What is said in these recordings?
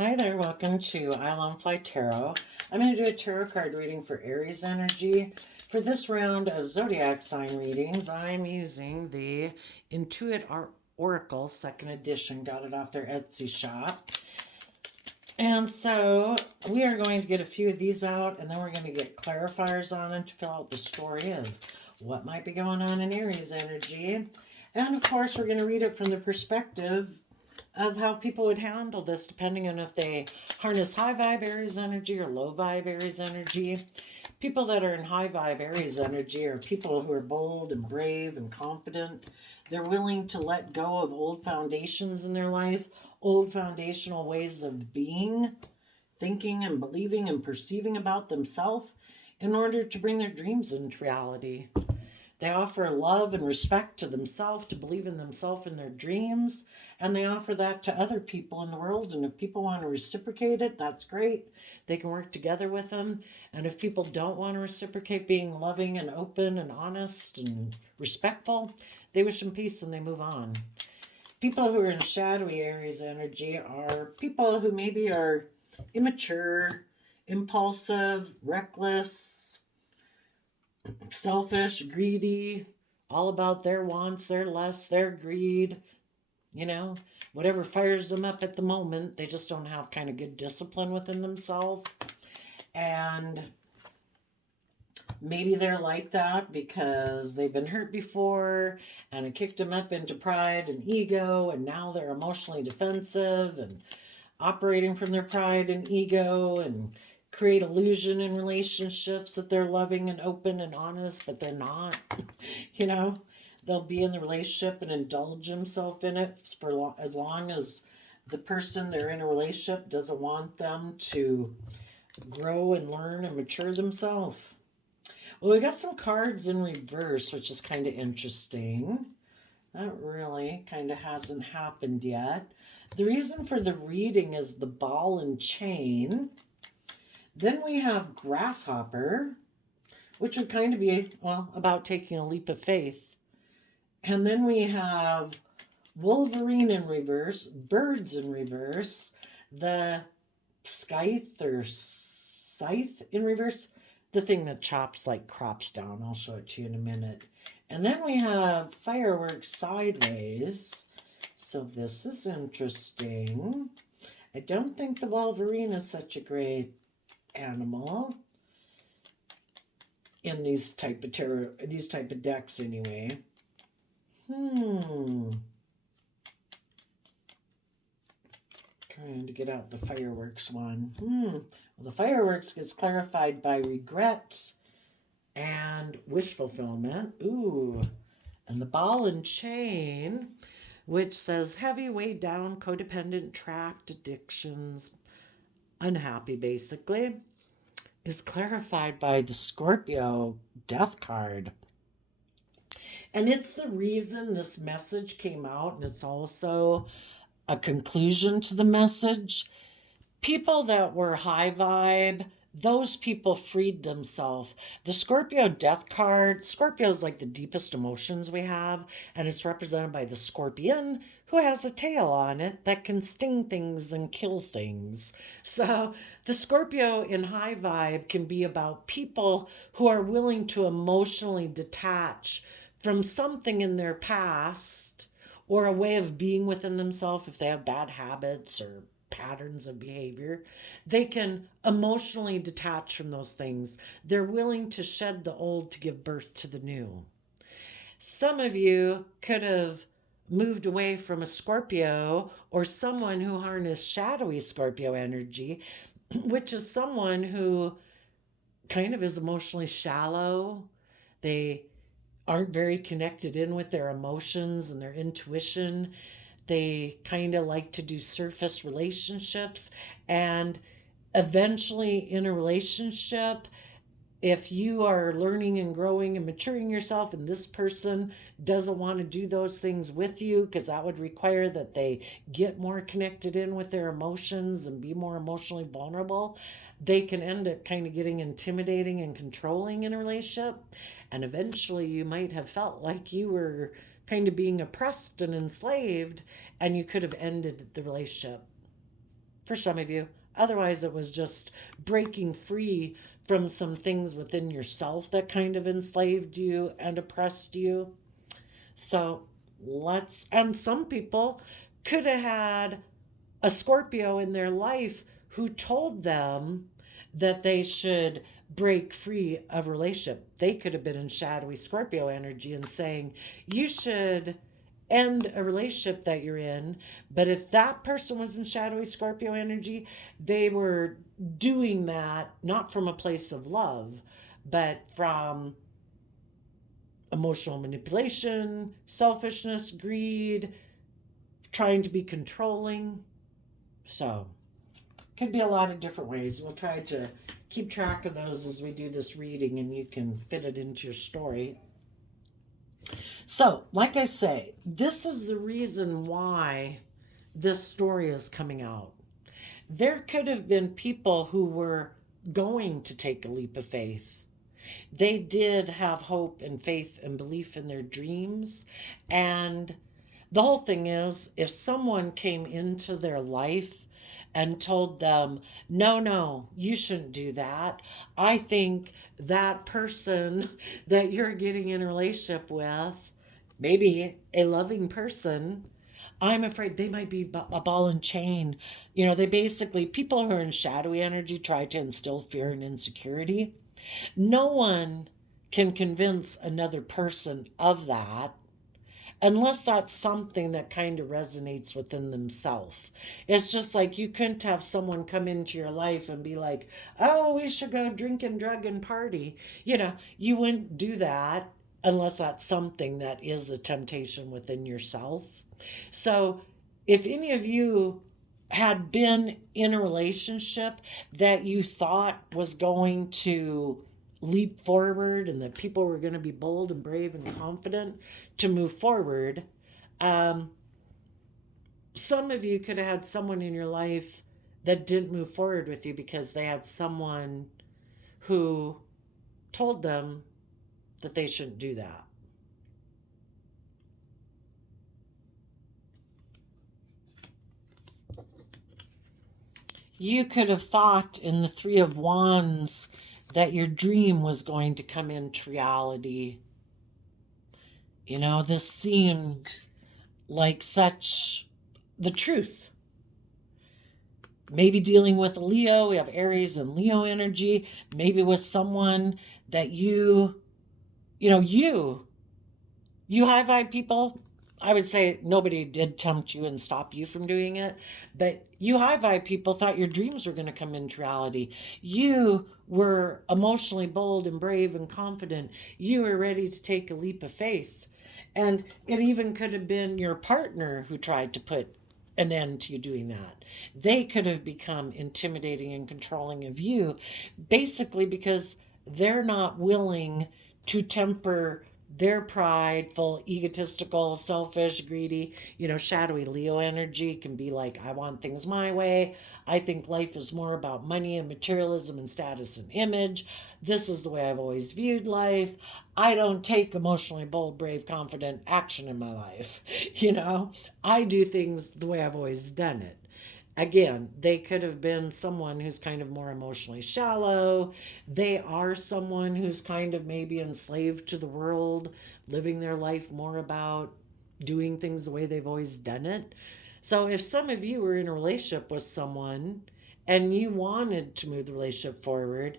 Hi there, welcome to Island Fly Tarot. I'm going to do a tarot card reading for Aries energy. For this round of zodiac sign readings, I'm using the Intuit Oracle 2nd edition. Got it off their Etsy shop. And so we are going to get a few of these out, and then we're going to get clarifiers on them to fill out the story of what might be going on in Aries energy. And of course, we're going to read it from the perspective of how people would handle this, depending on if they harness high vibe Aries energy or low vibe Aries energy. People that are in high vibe Aries energy are people who are bold and brave and confident. They're willing to let go of old foundations in their life, old foundational ways of being, thinking and believing and perceiving about themselves in order to bring their dreams into reality. They offer love and respect to themselves, to believe in themselves and their dreams, and they offer that to other people in the world. And if people want to reciprocate it, that's great. They can work together with them. And if people don't want to reciprocate being loving and open and honest and respectful, they wish them peace and they move on. People who are in shadowy Aries energy are people who maybe are immature, impulsive, reckless, selfish, greedy, all about their wants, their lusts, their greed, whatever fires them up at the moment. They just don't have kind of good discipline within themselves. And maybe they're like that because they've been hurt before and it kicked them up into pride and ego, and now they're emotionally defensive and operating from their pride and ego and create illusion in relationships that they're loving and open and honest, but they're not. They'll be in the relationship and indulge themselves in it for as long as the person they're in a relationship doesn't want them to grow and learn and mature themselves. Well, we got some cards in reverse, which is kind of interesting. That really kind of hasn't happened yet. The reason for the reading is the ball and chain. Then we have grasshopper, which would kind of be, about taking a leap of faith. And then we have wolverine in reverse, birds in reverse, the scythe or scythe in reverse, the thing that chops like crops down. I'll show it to you in a minute. And then we have fireworks sideways. So this is interesting. I don't think the wolverine is such a great animal in these type of decks anyway. Trying to get out the fireworks one. Well, the fireworks gets clarified by regret and wish fulfillment. Ooh. And the ball and chain, which says heavy, weighed down, codependent, trapped, addictions, unhappy basically, is clarified by the Scorpio death card. And it's the reason this message came out, and it's also a conclusion to the message. People that were high vibe, those people freed themselves. The Scorpio death card, Scorpio is like the deepest emotions we have, and it's represented by the scorpion who has a tail on it that can sting things and kill things. So the Scorpio in high vibe can be about people who are willing to emotionally detach from something in their past or a way of being within themselves. If they have bad habits or patterns of behavior, they can emotionally detach from those things. They're willing to shed the old to give birth to the new. Some of you could have moved away from a Scorpio or someone who harnessed shadowy Scorpio energy, which is someone who kind of is emotionally shallow. They aren't very connected in with their emotions and their intuition. They kind of like to do surface relationships, and eventually in a relationship, if you are learning and growing and maturing yourself and this person doesn't want to do those things with you, because that would require that they get more connected in with their emotions and be more emotionally vulnerable, they can end up kind of getting intimidating and controlling in a relationship. And eventually you might have felt like you were kind of being oppressed and enslaved, and you could have ended the relationship for some of you. Otherwise, it was just breaking free from some things within yourself that kind of enslaved you and oppressed you. So and some people could have had a Scorpio in their life who told them that they should break free of a relationship. They could have been in shadowy Scorpio energy and saying, you should end a relationship that you're in. But if that person was in shadowy Scorpio energy, they were doing that not from a place of love, but from emotional manipulation, selfishness, greed, trying to be controlling. So, could be a lot of different ways. We'll try to keep track of those as we do this reading, and you can fit it into your story. So, like I say, this is the reason why this story is coming out. There could have been people who were going to take a leap of faith. They did have hope and faith and belief in their dreams. And the whole thing is, if someone came into their life and told them, no, you shouldn't do that. I think that person that you're getting in a relationship with, maybe a loving person, I'm afraid they might be a ball and chain. They basically, people who are in shadowy energy try to instill fear and insecurity. No one can convince another person of that unless that's something that kind of resonates within themselves. It's just like you couldn't have someone come into your life and be like, oh, we should go drink and drug and party. You wouldn't do that unless that's something that is a temptation within yourself. So if any of you had been in a relationship that you thought was going to leap forward and that people were going to be bold and brave and confident to move forward, some of you could have had someone in your life that didn't move forward with you because they had someone who told them that they shouldn't do that. You could have thought in the Three of Wands that your dream was going to come into reality. This seemed like such the truth. Maybe dealing with a Leo, we have Aries and Leo energy, maybe with someone that you high vibe people. I would say nobody did tempt you and stop you from doing it, but you high vibe people thought your dreams were going to come into reality. You were emotionally bold and brave and confident. You were ready to take a leap of faith. And it even could have been your partner who tried to put an end to you doing that. They could have become intimidating and controlling of you, basically because they're not willing to temper their prideful, egotistical, selfish, greedy, shadowy Leo energy can be like, I want things my way. I think life is more about money and materialism and status and image. This is the way I've always viewed life. I don't take emotionally bold, brave, confident action in my life. I do things the way I've always done it. Again, they could have been someone who's kind of more emotionally shallow. They are someone who's kind of maybe enslaved to the world, living their life more about doing things the way they've always done it. So if some of you were in a relationship with someone and you wanted to move the relationship forward,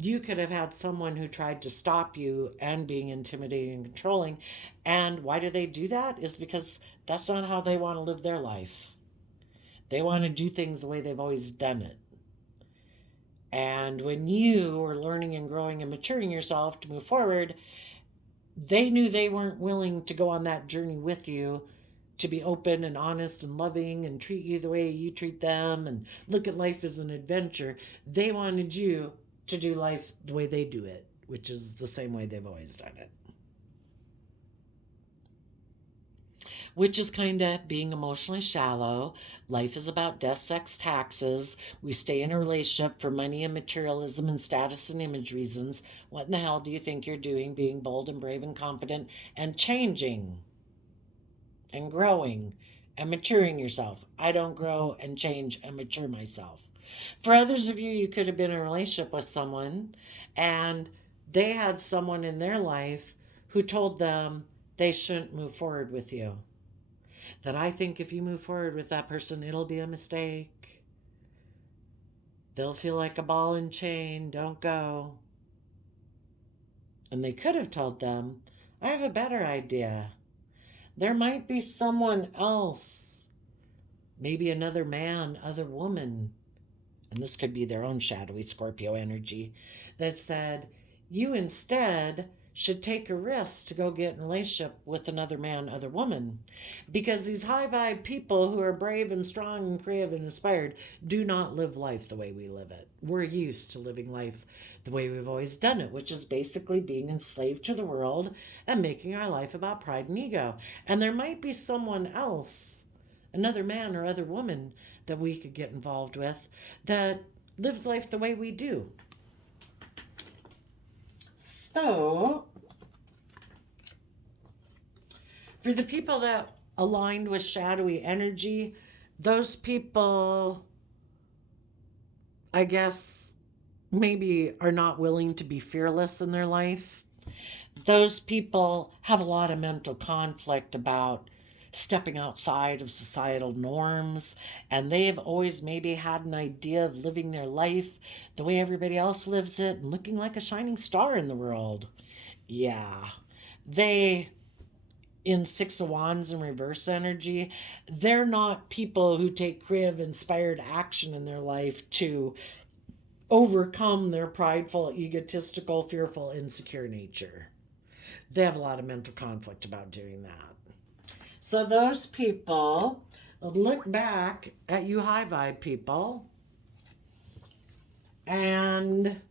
you could have had someone who tried to stop you and being intimidating and controlling. And why do they do that? Is because that's not how they want to live their life. They want to do things the way they've always done it. And when you were learning and growing and maturing yourself to move forward, they knew they weren't willing to go on that journey with you, to be open and honest and loving and treat you the way you treat them and look at life as an adventure. They wanted you to do life the way they do it, which is the same way they've always done it. Which is kind of being emotionally shallow. Life is about death, sex, taxes. We stay in a relationship for money and materialism and status and image reasons. What in the hell do you think you're doing, being bold and brave and confident and changing and growing and maturing yourself. I don't grow and change and mature myself. For others of you, you could have been in a relationship with someone and they had someone in their life who told them they shouldn't move forward with you. That I think if you move forward with that person, it'll be a mistake. They'll feel like a ball and chain. Don't go. And they could have told them, I have a better idea. There might be someone else, maybe another man, other woman, and this could be their own shadowy Scorpio energy, that said, you instead should take a risk to go get in a relationship with another man, other woman. Because these high vibe people who are brave and strong and creative and inspired do not live life the way we live it. We're used to living life the way we've always done it, which is basically being enslaved to the world and making our life about pride and ego. And there might be someone else, another man or other woman, that we could get involved with that lives life the way we do. So, for the people that aligned with shadowy energy, those people, I guess, maybe are not willing to be fearless in their life. Those people have a lot of mental conflict about stepping outside of societal norms, and they've always maybe had an idea of living their life the way everybody else lives it and looking like a shining star in the world. Yeah, they, in Six of Wands and reverse energy, they're not people who take creative, inspired action in their life to overcome their prideful, egotistical, fearful, insecure nature. They have a lot of mental conflict about doing that. So those people, look back at you high vibe people, and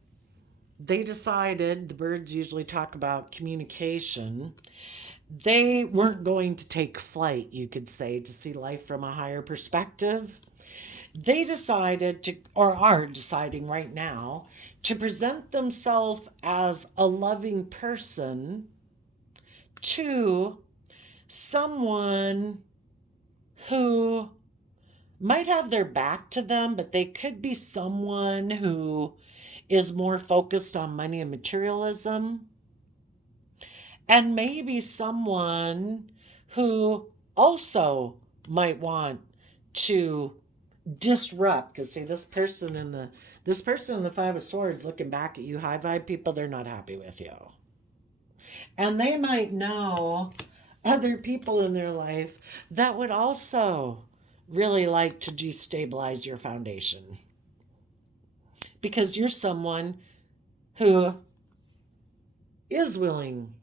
they decided, the birds usually talk about communication, they weren't going to take flight, you could say, to see life from a higher perspective. They decided to, or are deciding right now, to present themselves as a loving person to someone who might have their back to them, but they could be someone who is more focused on money and materialism, and maybe someone who also might want to disrupt, because see, this person in the Five of Swords looking back at you high vibe people, they're not happy with you, and they might know other people in their life that would also really like to destabilize your foundation, because you're someone who is willing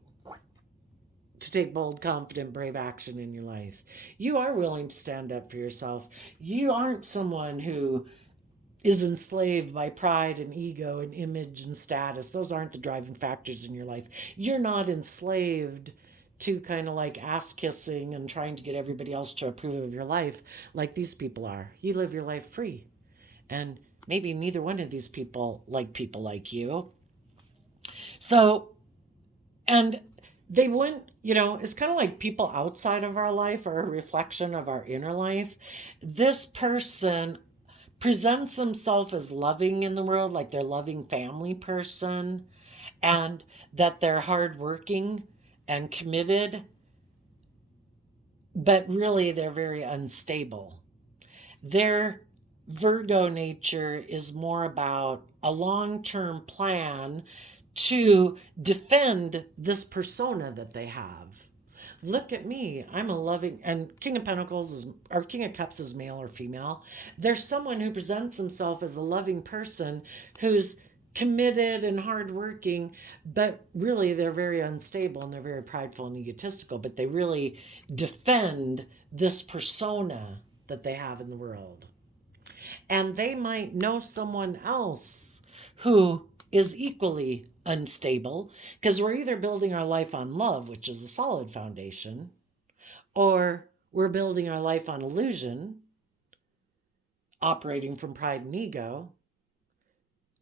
to take bold, confident, brave action in your life. You are willing to stand up for yourself. You aren't someone who is enslaved by pride and ego and image and status. Those aren't the driving factors in your life. You're not enslaved to kind of like ass kissing and trying to get everybody else to approve of your life like these people are. You live your life free. And maybe neither one of these people like you. So, and they wouldn't, it's kind of like people outside of our life are a reflection of our inner life. This person presents themselves as loving in the world, like they're a loving family person, and that they're hardworking and committed, but really they're very unstable. Their Virgo nature is more about a long-term plan to defend this persona that they have. Look at me, I'm a loving, and King of Pentacles is, or King of Cups is male or female. There's someone who presents himself as a loving person who's committed and hardworking, but really they're very unstable and they're very prideful and egotistical, but they really defend this persona that they have in the world. And they might know someone else who is equally unstable, because we're either building our life on love, which is a solid foundation, or we're building our life on illusion, operating from pride and ego,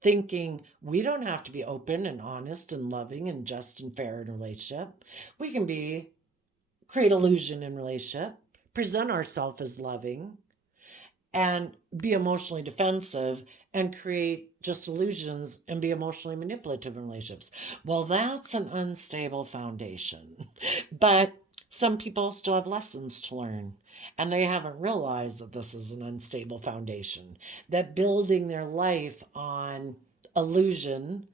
thinking we don't have to be open and honest and loving and just and fair in a relationship. We can create illusion in relationship, present ourselves as loving and be emotionally defensive and create just illusions and be emotionally manipulative in relationships. Well, that's an unstable foundation. But some people still have lessons to learn, and they haven't realized that this is an unstable foundation, that building their life on illusion,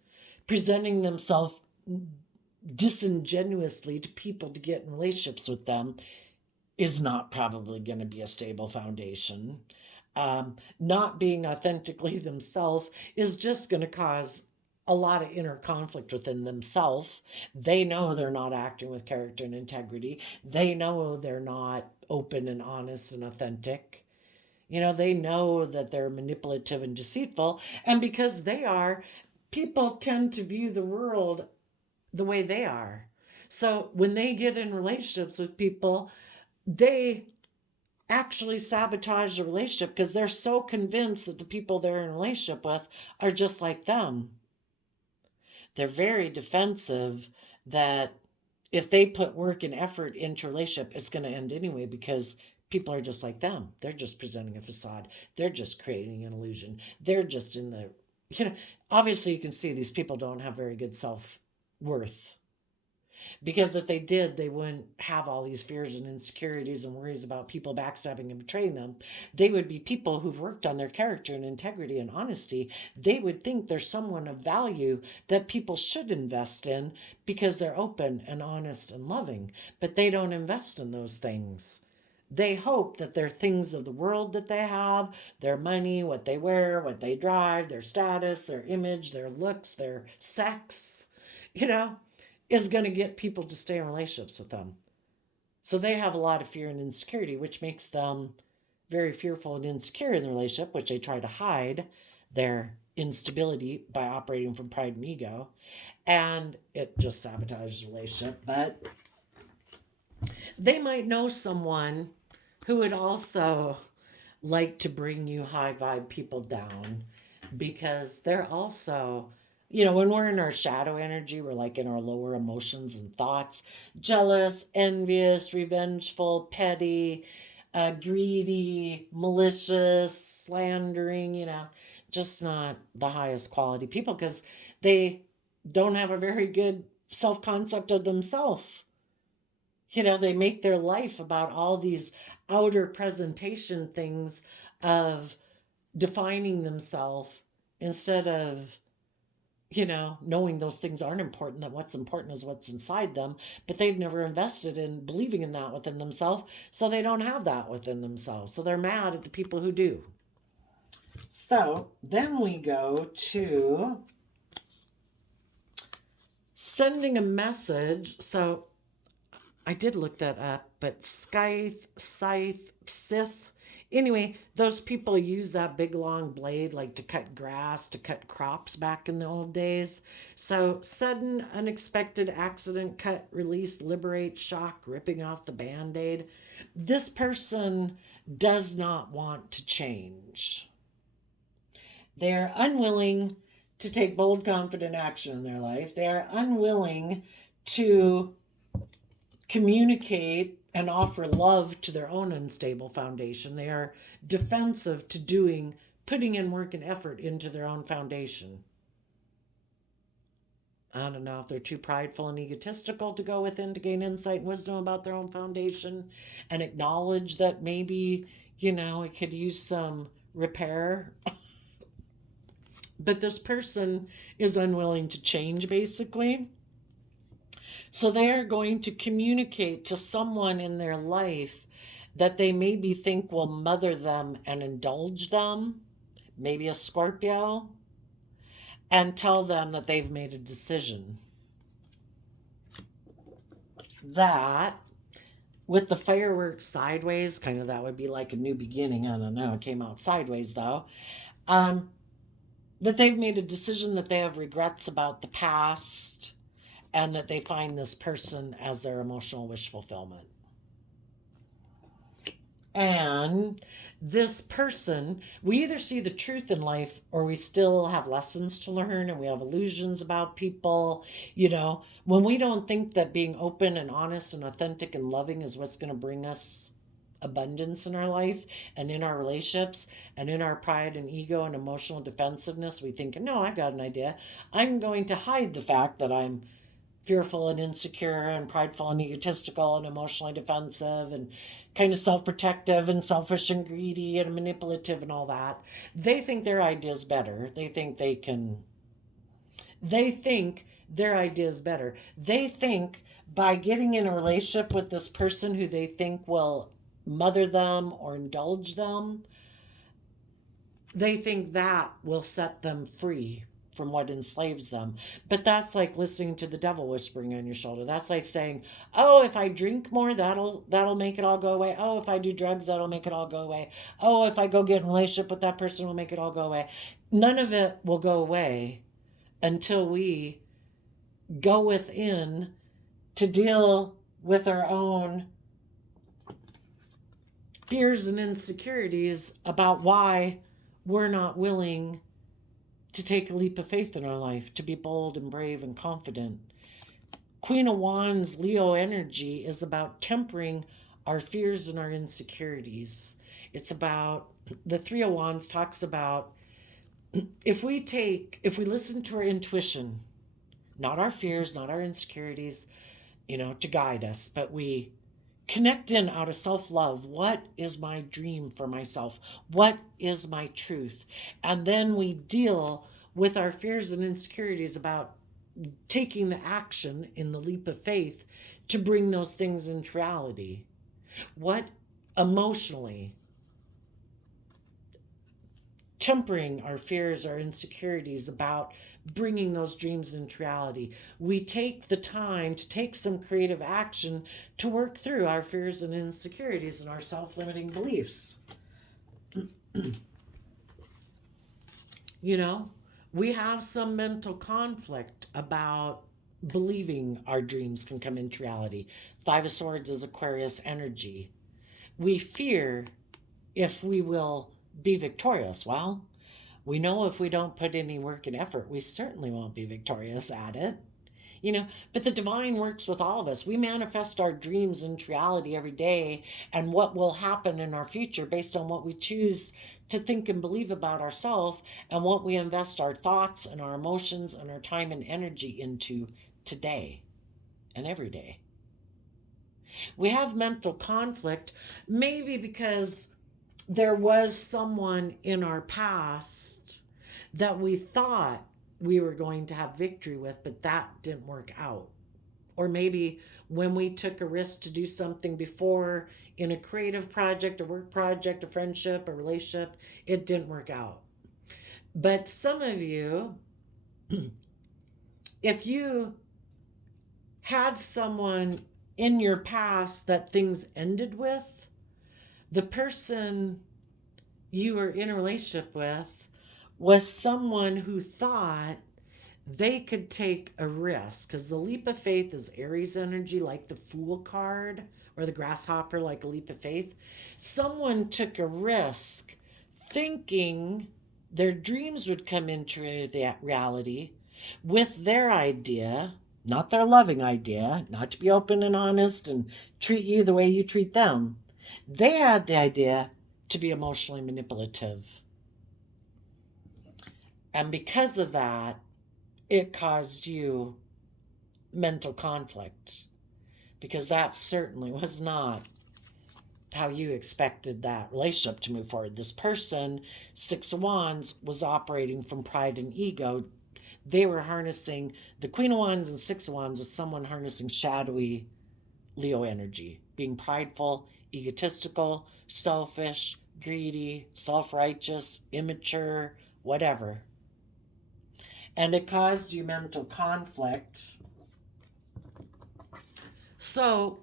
presenting themselves disingenuously to people to get in relationships with them, is not probably going to be a stable foundation. Not being authentically themselves is just going to cause a lot of inner conflict within themselves. They know they're not acting with character and integrity. They know they're not open and honest and authentic. They know that they're manipulative and deceitful. And because they are, people tend to view the world the way they are. So when they get in relationships with people, they actually sabotage the relationship because they're so convinced that the people they're in a relationship with are just like them. They're very defensive that if they put work and effort into a relationship, it's going to end anyway because people are just like them. They're just presenting a facade. They're just creating an illusion. They're just in the, obviously you can see these people don't have very good self-worth. Because if they did, they wouldn't have all these fears and insecurities and worries about people backstabbing and betraying them. They would be people who've worked on their character and integrity and honesty. They would think there's someone of value that people should invest in because they're open and honest and loving. But they don't invest in those things. They hope that they're things of the world that they have, their money, what they wear, what they drive, their status, their image, their looks, their sex, is going to get people to stay in relationships with them. So they have a lot of fear and insecurity, which makes them very fearful and insecure in the relationship, which they try to hide their instability by operating from pride and ego. And it just sabotages the relationship. But they might know someone who would also like to bring you high vibe people down because they're also, when we're in our shadow energy, we're like in our lower emotions and thoughts, jealous, envious, revengeful, petty, greedy, malicious, slandering, just not the highest quality people because they don't have a very good self-concept of themselves. They make their life about all these outer presentation things of defining themselves instead of, knowing those things aren't important, that what's important is what's inside them, but they've never invested in believing in that within themselves, so they don't have that within themselves. So they're mad at the people who do. So then we go to sending a message. So I did look that up, but scythe, scythe. Anyway, those people use that big long blade like to cut grass, to cut crops back in the old days. So sudden, unexpected accident, cut, release, liberate, shock, ripping off the Band-Aid. This person does not want to change. They're unwilling to take bold, confident action in their life. They're unwilling to communicate and offer love to their own unstable foundation. They are defensive to putting in work and effort into their own foundation. I don't know if they're too prideful and egotistical to go within to gain insight and wisdom about their own foundation and acknowledge that maybe, it could use some repair. But this person is unwilling to change, basically. So they're going to communicate to someone in their life that they maybe think will mother them and indulge them, maybe a Scorpio, and tell them that they've made a decision. That, with the fireworks sideways, kind of that would be like a new beginning. I don't know, it came out sideways though. That they've made a decision, that they have regrets about the past, and that they find this person as their emotional wish fulfillment. And this person, we either see the truth in life or we still have lessons to learn and we have illusions about people. When we don't think that being open and honest and authentic and loving is what's going to bring us abundance in our life and in our relationships and in our pride and ego and emotional defensiveness, we think, no, I got an idea. I'm going to hide the fact that I'm fearful and insecure and prideful and egotistical and emotionally defensive and kind of self-protective and selfish and greedy and manipulative and all that. They think their idea is better. They think their idea is better. They think by getting in a relationship with this person who they think will mother them or indulge them, they think that will set them free from what enslaves them. But that's like listening to the devil whispering on your shoulder. That's like saying, oh, if I drink more, that'll make it all go away. Oh, if I do drugs, that'll make it all go away. Oh, if I go get in a relationship with that person, will make it all go away. None of it will go away until we go within to deal with our own fears and insecurities about why we're not willing to take a leap of faith in our life, to be bold and brave and confident. Queen of Wands, Leo energy is about tempering our fears and our insecurities. It's about, the Three of Wands talks about, if we listen to our intuition, not our fears, not our insecurities, to guide us, but we connect in out of self-love. What is my dream for myself? What is my truth? And then we deal with our fears and insecurities about taking the action in the leap of faith to bring those things into reality. What emotionally, tempering our fears, our insecurities about bringing those dreams into reality. We take the time to take some creative action to work through our fears and insecurities and our self-limiting beliefs. We have some mental conflict about believing our dreams can come into reality. Five of Swords is Aquarius energy. We fear if we will be victorious. Well, we know if we don't put any work and effort, we certainly won't be victorious at it. But the divine works with all of us. We manifest our dreams into reality every day, and what will happen in our future based on what we choose to think and believe about ourselves and what we invest our thoughts and our emotions and our time and energy into today and every day. We have mental conflict, maybe because there was someone in our past that we thought we were going to have victory with, but that didn't work out. Or maybe when we took a risk to do something before in a creative project, a work project, a friendship, a relationship, it didn't work out. But some of you, if you had someone in your past that things ended with, the person you were in a relationship with was someone who thought they could take a risk, because the leap of faith is Aries energy, like the Fool card, or the grasshopper, like a leap of faith. Someone took a risk thinking their dreams would come into reality with their idea, not their loving idea, not to be open and honest and treat you the way you treat them. They had the idea to be emotionally manipulative. And because of that, it caused you mental conflict, because that certainly was not how you expected that relationship to move forward. This person, Six of Wands, was operating from pride and ego. They were harnessing, the Queen of Wands and Six of Wands was someone harnessing shadowy Leo energy, being prideful, egotistical, selfish, greedy, self-righteous, immature, whatever. And it caused you mental conflict. So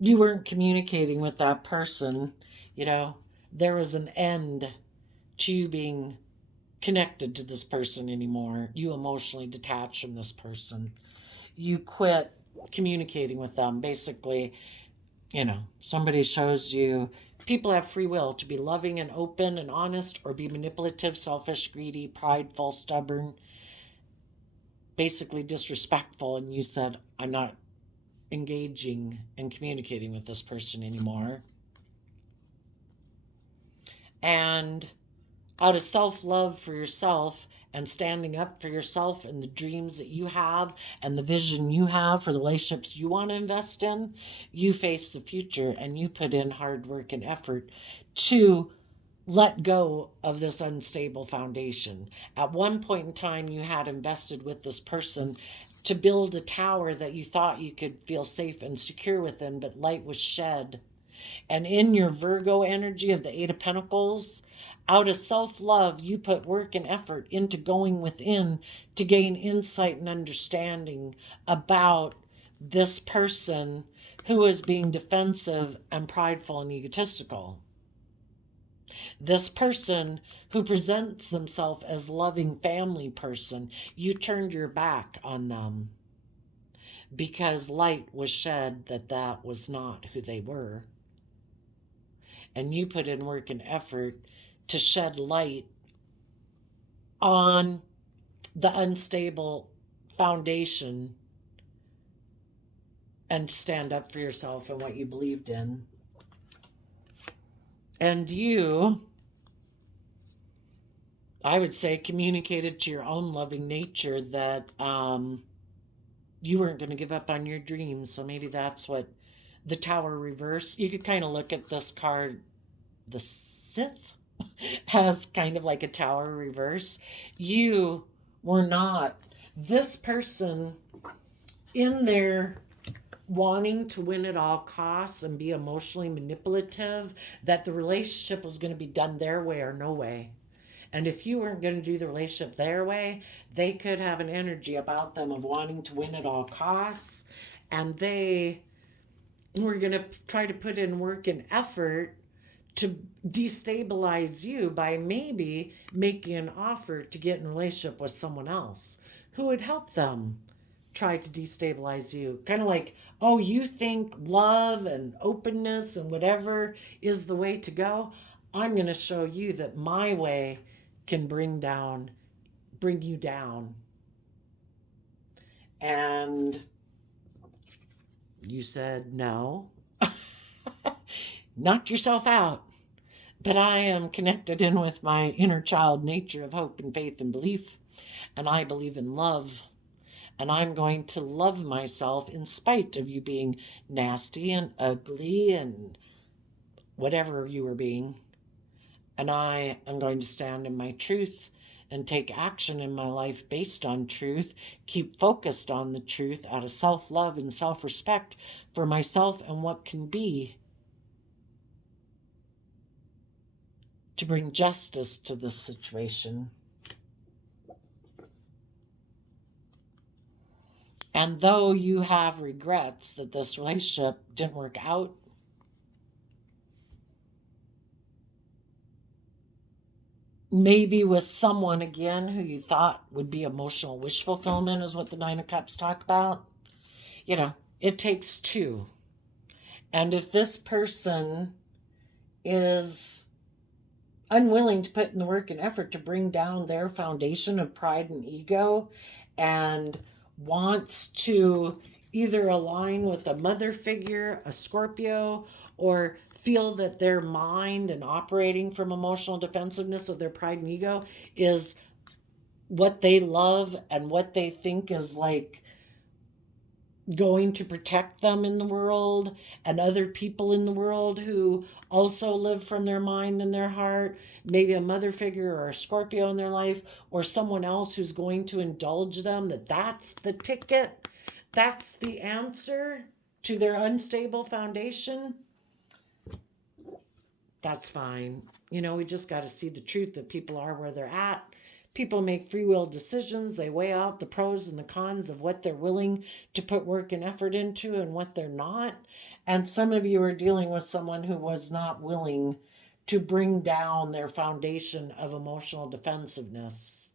you weren't communicating with that person. There was an end to you being connected to this person anymore. You emotionally detached from this person. You quit communicating with them. Basically, somebody shows you people have free will to be loving and open and honest, or be manipulative, selfish, greedy, prideful, stubborn, basically disrespectful. And you said, I'm not engaging and communicating with this person anymore. And out of self-love for yourself and standing up for yourself and the dreams that you have and the vision you have for the relationships you want to invest in, you face the future and you put in hard work and effort to let go of this unstable foundation. At one point in time, you had invested with this person to build a tower that you thought you could feel safe and secure within, but light was shed. And in your Virgo energy of the Eight of Pentacles, out of self-love, you put work and effort into going within to gain insight and understanding about this person who is being defensive and prideful and egotistical. This person who presents themselves as loving family person, you turned your back on them because light was shed that that was not who they were. And you put in work and effort to shed light on the unstable foundation and stand up for yourself and what you believed in. And you, I would say, communicated to your own loving nature that you weren't going to give up on your dreams. So maybe that's what the Tower reverse. You could kind of look at this card, the Sith, has kind of like a Tower reverse. You were not. This person in their wanting to win at all costs and be emotionally manipulative, that the relationship was going to be done their way or no way. And if you weren't going to do the relationship their way, they could have an energy about them of wanting to win at all costs. And they were going to try to put in work and effort to destabilize you by maybe making an offer to get in a relationship with someone else who would help them try to destabilize you. Kind of like, oh, you think love and openness and whatever is the way to go? I'm going to show you that my way can bring you down. And you said no. Knock yourself out. But I am connected in with my inner child nature of hope and faith and belief. And I believe in love. And I'm going to love myself in spite of you being nasty and ugly and whatever you were being. And I am going to stand in my truth and take action in my life based on truth, keep focused on the truth out of self-love and self-respect for myself and what can be, to bring justice to this situation. And though you have regrets that this relationship didn't work out, maybe with someone again who you thought would be emotional wish fulfillment is what the Nine of Cups talk about. You know, it takes two. And if this person is unwilling to put in the work and effort to bring down their foundation of pride and ego and wants to either align with a mother figure, a Scorpio, or feel that their mind and operating from emotional defensiveness of their pride and ego is what they love and what they think is like going to protect them in the world and other people in the world who also live from their mind and their heart, maybe a mother figure or a Scorpio in their life or someone else who's going to indulge them, that's the ticket, that's the answer to their unstable foundation. That's fine. You know, we just got to see the truth that people are where they're at. People make free will decisions. They weigh out the pros and the cons of what they're willing to put work and effort into and what they're not. And some of you are dealing with someone who was not willing to bring down their foundation of emotional defensiveness.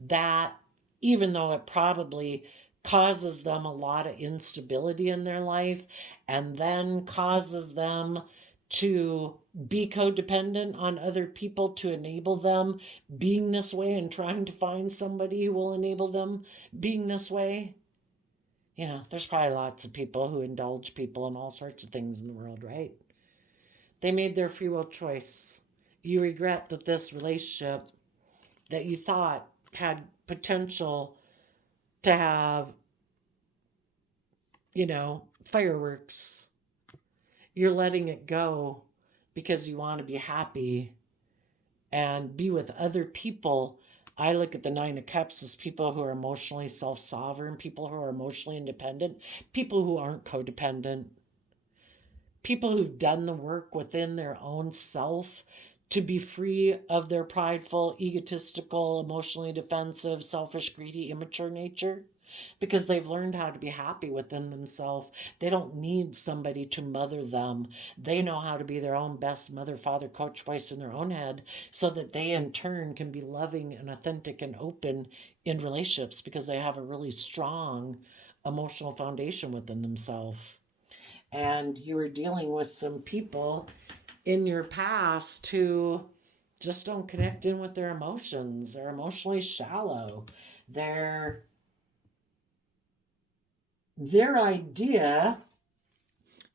That, even though it probably causes them a lot of instability in their life and then causes them to be codependent on other people to enable them being this way and trying to find somebody who will enable them being this way. You know, there's probably lots of people who indulge people in all sorts of things in the world, right? They made their free will choice. You regret that this relationship that you thought had potential to have, fireworks, you're letting it go because you want to be happy and be with other people. I look at the Nine of Cups as people who are emotionally self sovereign, people who are emotionally independent, people who aren't codependent, people who've done the work within their own self to be free of their prideful, egotistical, emotionally defensive, selfish, greedy, immature nature because they've learned how to be happy within themselves. They don't need somebody to mother them. They know how to be their own best mother, father, coach, voice in their own head so that they in turn can be loving and authentic and open in relationships because they have a really strong emotional foundation within themselves. And you were dealing with some people in your past who just don't connect in with their emotions. They're emotionally shallow. Their idea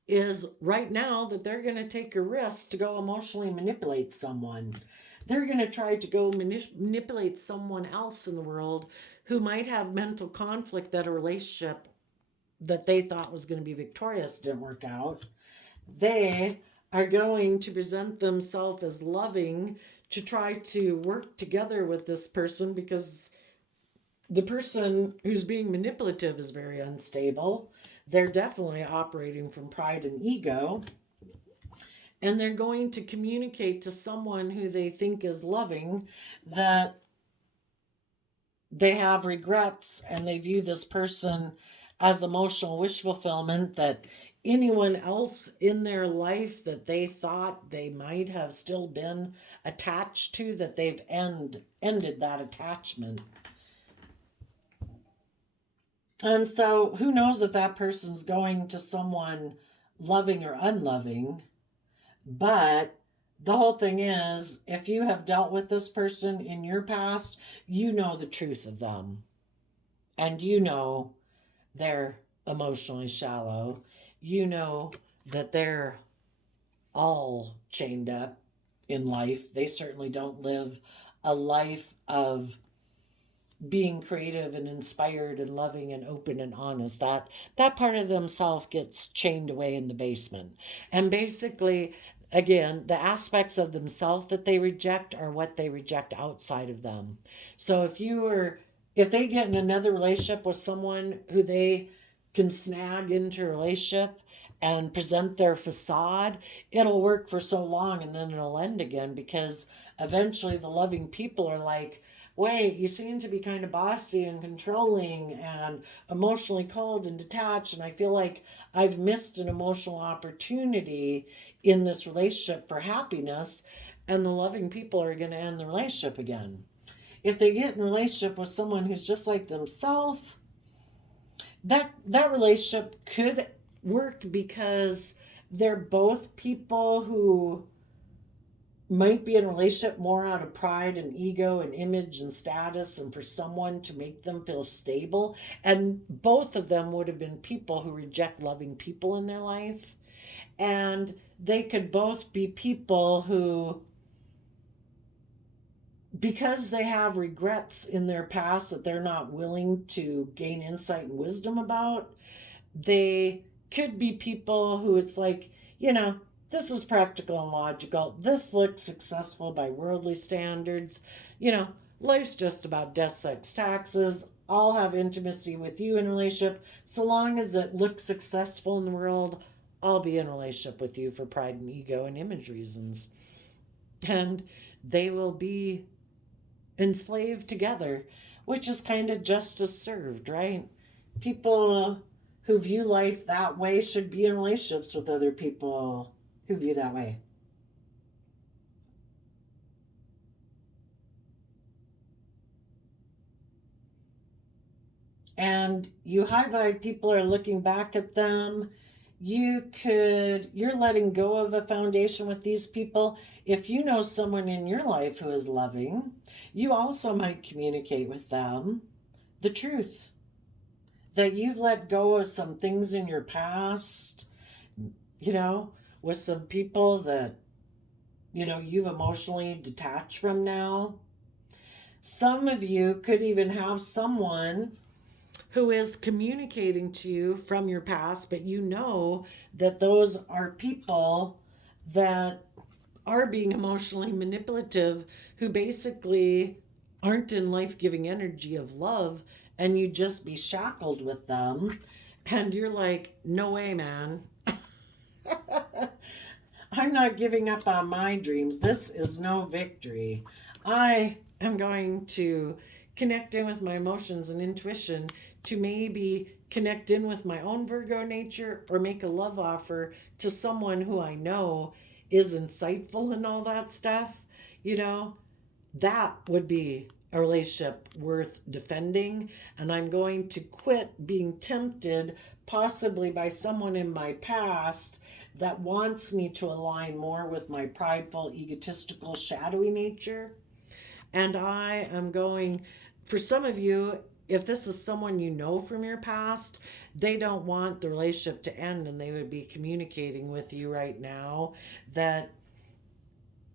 is right now that they're going to take a risk to go emotionally manipulate someone. They're going to try to go manipulate someone else in the world who might have mental conflict that a relationship that they thought was going to be victorious didn't work out. They are going to present themselves as loving to try to work together with this person because the person who's being manipulative is very unstable. They're definitely operating from pride and ego. And they're going to communicate to someone who they think is loving that they have regrets and they view this person as emotional wish fulfillment, that anyone else in their life that they thought they might have still been attached to, that they've ended that attachment. And so who knows if that person's going to someone loving or unloving, but the whole thing is, if you have dealt with this person in your past, you know the truth of them. And you know they're emotionally shallow. You know that they're all chained up in life. They certainly don't live a life of being creative and inspired and loving and open and honest. That part of themselves gets chained away in the basement. And basically, again, the aspects of themselves that they reject are what they reject outside of them. So if they get in another relationship with someone who they can snag into a relationship and present their facade, it'll work for so long and then it'll end again because eventually the loving people are like, wait, you seem to be kind of bossy and controlling and emotionally cold and detached, and I feel like I've missed an emotional opportunity in this relationship for happiness, and the loving people are going to end the relationship again. If they get in a relationship with someone who's just like themselves, that relationship could work because they're both people who might be in a relationship more out of pride and ego and image and status and for someone to make them feel stable. And both of them would have been people who reject loving people in their life. And they could both be people who, because they have regrets in their past that they're not willing to gain insight and wisdom about, they could be people who it's like, this is practical and logical. This looks successful by worldly standards. Life's just about death, sex, taxes. I'll have intimacy with you in a relationship. So long as it looks successful in the world, I'll be in a relationship with you for pride and ego and image reasons. And they will be enslaved together, which is kind of justice served, right? People who view life that way should be in relationships with other people who view that way. And you high vibe people are looking back at them. You're letting go of a foundation with these people. If you know someone in your life who is loving, you also might communicate with them the truth that you've let go of some things in your past, you know, with some people that, you know, you've emotionally detached from now. Some of you could even have someone who is communicating to you from your past, but you know that those are people that are being emotionally manipulative, who basically aren't in life-giving energy of love, and you just be shackled with them, and you're like, no way, man. I'm not giving up on my dreams. This is no victory. I am going to connect in with my emotions and intuition to maybe connect in with my own Virgo nature, or make a love offer to someone who I know is insightful and all that stuff. You know, that would be a relationship worth defending. And I'm going to quit being tempted, possibly by someone in my past that wants me to align more with my prideful, egotistical, shadowy nature. And I am going, for some of you, if this is someone you know from your past, they don't want the relationship to end, and they would be communicating with you right now that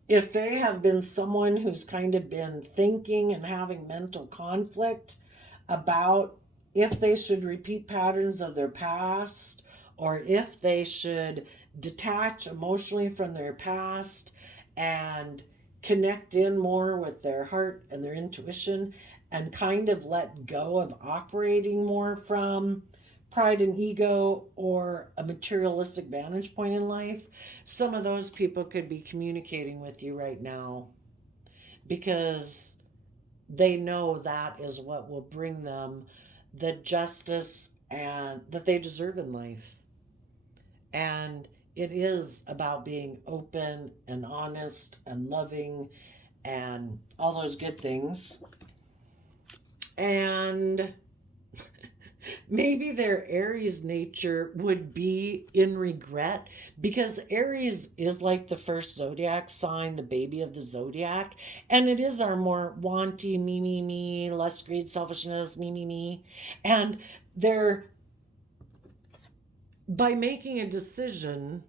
if they have been someone who's kind of been thinking and having mental conflict about if they should repeat patterns of their past, or if they should detach emotionally from their past and connect in more with their heart and their intuition, and kind of let go of operating more from pride and ego or a materialistic vantage point in life, some of those people could be communicating with you right now, because they know that is what will bring them the justice and that they deserve in life. And it is about being open and honest and loving and all those good things. And maybe their Aries nature would be in regret, because Aries is like the first zodiac sign, the baby of the zodiac, and it is our more wanting, me, less greed, selfishness, me. And they're, by making a decision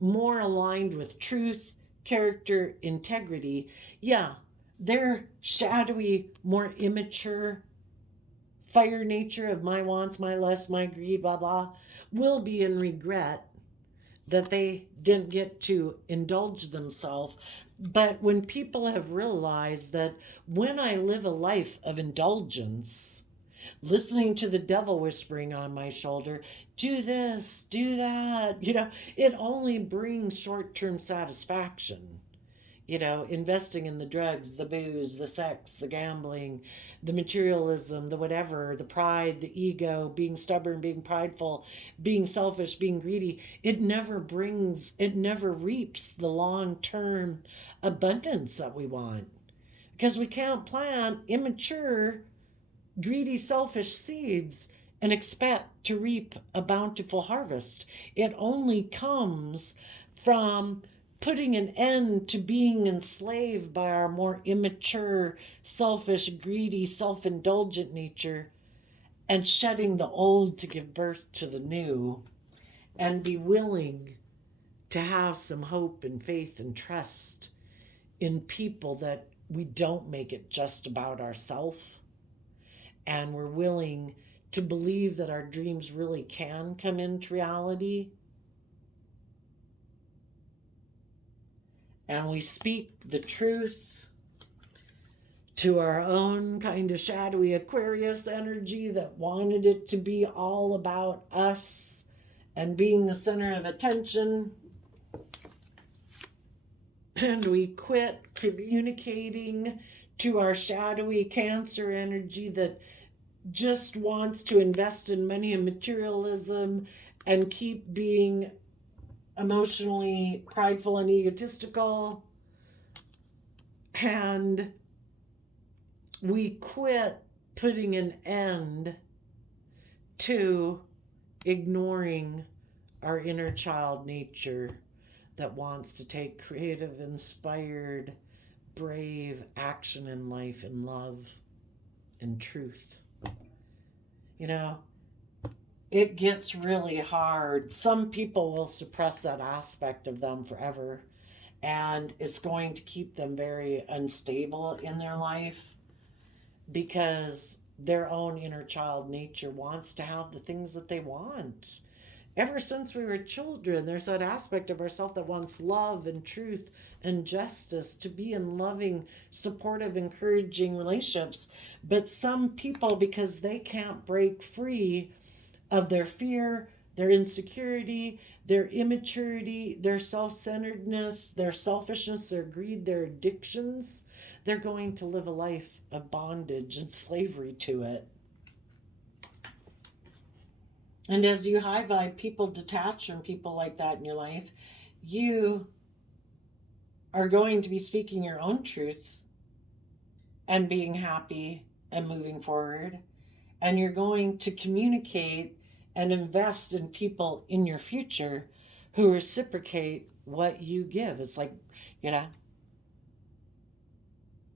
more aligned with truth, character, integrity, yeah, their shadowy, more immature fire nature of my wants, my lust, my greed, blah, blah, will be in regret that they didn't get to indulge themselves. But when people have realized that when I live a life of indulgence, listening to the devil whispering on my shoulder, do this, do that, you know, it only brings short-term satisfaction. You know, investing in the drugs, the booze, the sex, the gambling, the materialism, the whatever, the pride, the ego, being stubborn, being prideful, being selfish, being greedy, it never reaps the long-term abundance that we want. Because we can't plant immature, greedy, selfish seeds and expect to reap a bountiful harvest. It only comes from putting an end to being enslaved by our more immature, selfish, greedy, self-indulgent nature, and shedding the old to give birth to the new, and be willing to have some hope and faith and trust in people that we don't make it just about ourselves, and we're willing to believe that our dreams really can come into reality. And we speak the truth to our own kind of shadowy Aquarius energy that wanted it to be all about us and being the center of attention. And we quit communicating to our shadowy Cancer energy that just wants to invest in money and materialism and keep being emotionally prideful and egotistical. And we quit putting an end to ignoring our inner child nature that wants to take creative, inspired, brave action in life, in love, in truth. You know, it gets really hard. Some people will suppress that aspect of them forever, and it's going to keep them very unstable in their life because their own inner child nature wants to have the things that they want. Ever since we were children, there's that aspect of ourselves that wants love and truth and justice, to be in loving, supportive, encouraging relationships. But some people, because they can't break free of their fear, their insecurity, their immaturity, their self centeredness, their selfishness, their greed, their addictions, they're going to live a life of bondage and slavery to it. And as you high vibe people detach from people like that in your life, you are going to be speaking your own truth and being happy and moving forward. And you're going to communicate and invest in people in your future who reciprocate what you give. It's like, you know,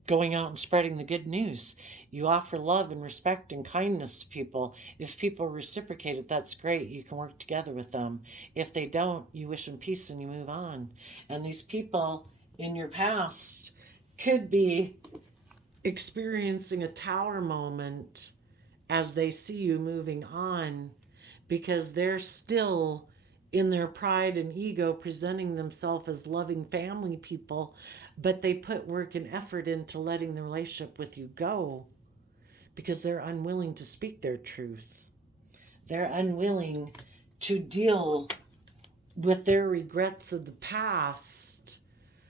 going out and spreading the good news. You offer love and respect and kindness to people. If people reciprocate it, that's great. You can work together with them. If they don't, you wish them peace and you move on. And these people in your past could be experiencing a tower moment as they see you moving on, because they're still in their pride and ego presenting themselves as loving family people, but they put work and effort into letting the relationship with you go because they're unwilling to speak their truth. They're unwilling to deal with their regrets of the past,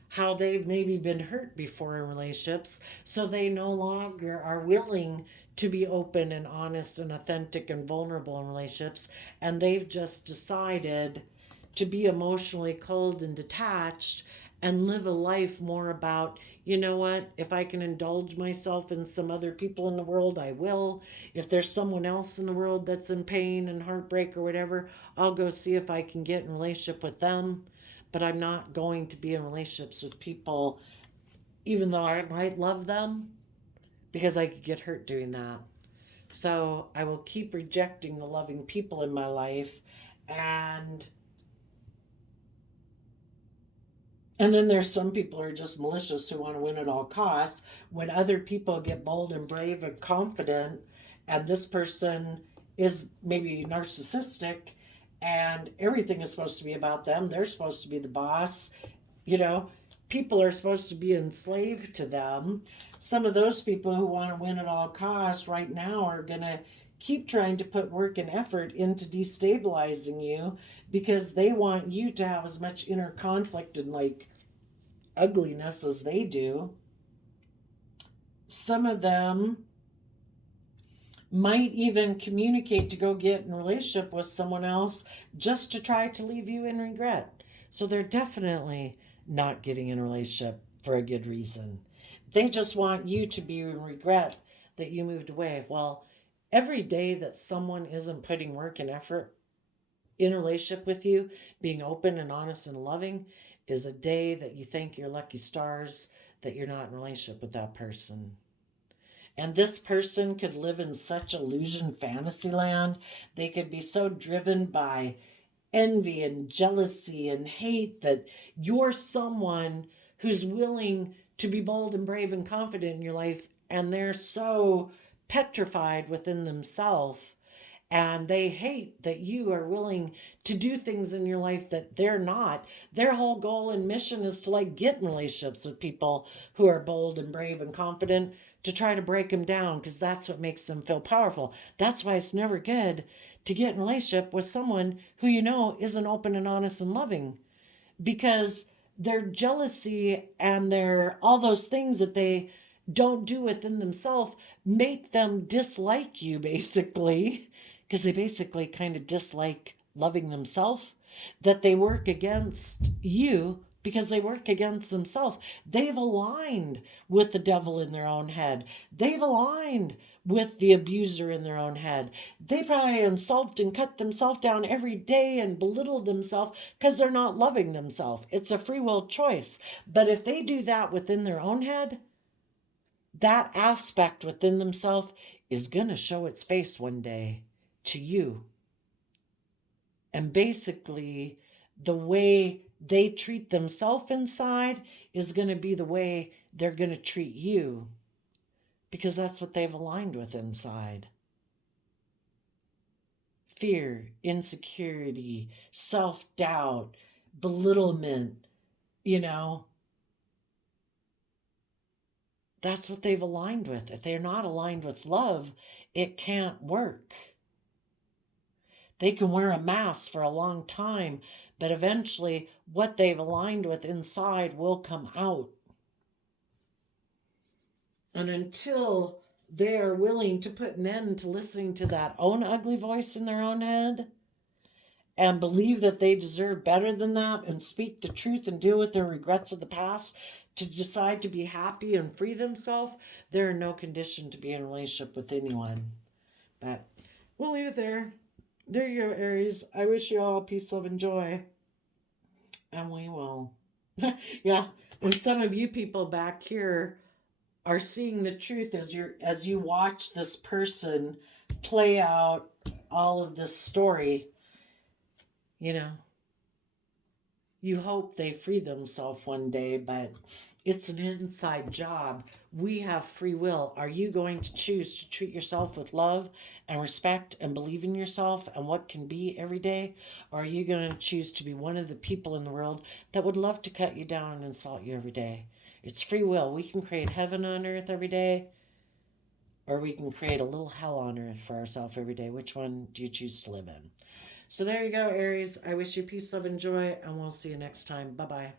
how they've maybe been hurt before in relationships, so they no longer are willing to be open and honest and authentic and vulnerable in relationships, and they've just decided to be emotionally cold and detached and live a life more about, you know what, if I can indulge myself in some other people in the world, I will. If there's someone else in the world that's in pain and heartbreak or whatever, I'll go see if I can get in a relationship with them. But I'm not going to be in relationships with people, even though I might love them, because I could get hurt doing that. So I will keep rejecting the loving people in my life. And then there's some people who are just malicious, who want to win at all costs. When other people get bold and brave and confident, and this person is maybe narcissistic, and everything is supposed to be about them, they're supposed to be the boss, you know, people are supposed to be enslaved to them. Some of those people who want to win at all costs right now are going to keep trying to put work and effort into destabilizing you because they want you to have as much inner conflict and like ugliness as they do. Some of them might even communicate to go get in a relationship with someone else just to try to leave you in regret. So they're definitely not getting in a relationship for a good reason. They just want you to be in regret that you moved away. Well, every day that someone isn't putting work and effort in a relationship with you, being open and honest and loving, is a day that you thank your lucky stars that you're not in a relationship with that person. And this person could live in such illusion fantasy land. They could be so driven by envy and jealousy and hate that you're someone who's willing to be bold and brave and confident in your life, and they're so petrified within themselves, and they hate that you are willing to do things in your life that they're not. Their whole goal and mission is to like get in relationships with people who are bold and brave and confident, to try to break them down, because that's what makes them feel powerful. That's why it's never good to get in a relationship with someone who you know isn't open and honest and loving, because their jealousy and their all those things that they don't do within themselves make them dislike you, basically, because they basically kind of dislike loving themselves, that they work against you because they work against themselves. They've aligned with the devil in their own head. They've aligned with the abuser in their own head. They probably insult and cut themselves down every day and belittle themselves because they're not loving themselves. It's a free will choice. But if they do that within their own head, that aspect within themselves is going to show its face one day to you. And basically, the way they treat themselves inside is going to be the way they're going to treat you, because that's what they've aligned with inside. Fear, insecurity, self doubt, belittlement, you know, that's what they've aligned with. If they're not aligned with love, it can't work. They can wear a mask for a long time, but eventually what they've aligned with inside will come out. And until they are willing to put an end to listening to that own ugly voice in their own head and believe that they deserve better than that and speak the truth and deal with their regrets of the past to decide to be happy and free themselves, they're in no condition to be in a relationship with anyone. But we'll leave it there. There you go, Aries. I wish you all peace, love, and joy. And we will. Yeah. And some of you people back here are seeing the truth as you watch this person play out all of this story. You know, you hope they free themselves one day, but it's an inside job. We have free will. Are you going to choose to treat yourself with love and respect and believe in yourself and what can be every day? Or are you going to choose to be one of the people in the world that would love to cut you down and insult you every day? It's free will. We can create heaven on earth every day, or we can create a little hell on earth for ourselves every day. Which one do you choose to live in? So there you go, Aries. I wish you peace, love, and joy, and we'll see you next time. Bye-bye.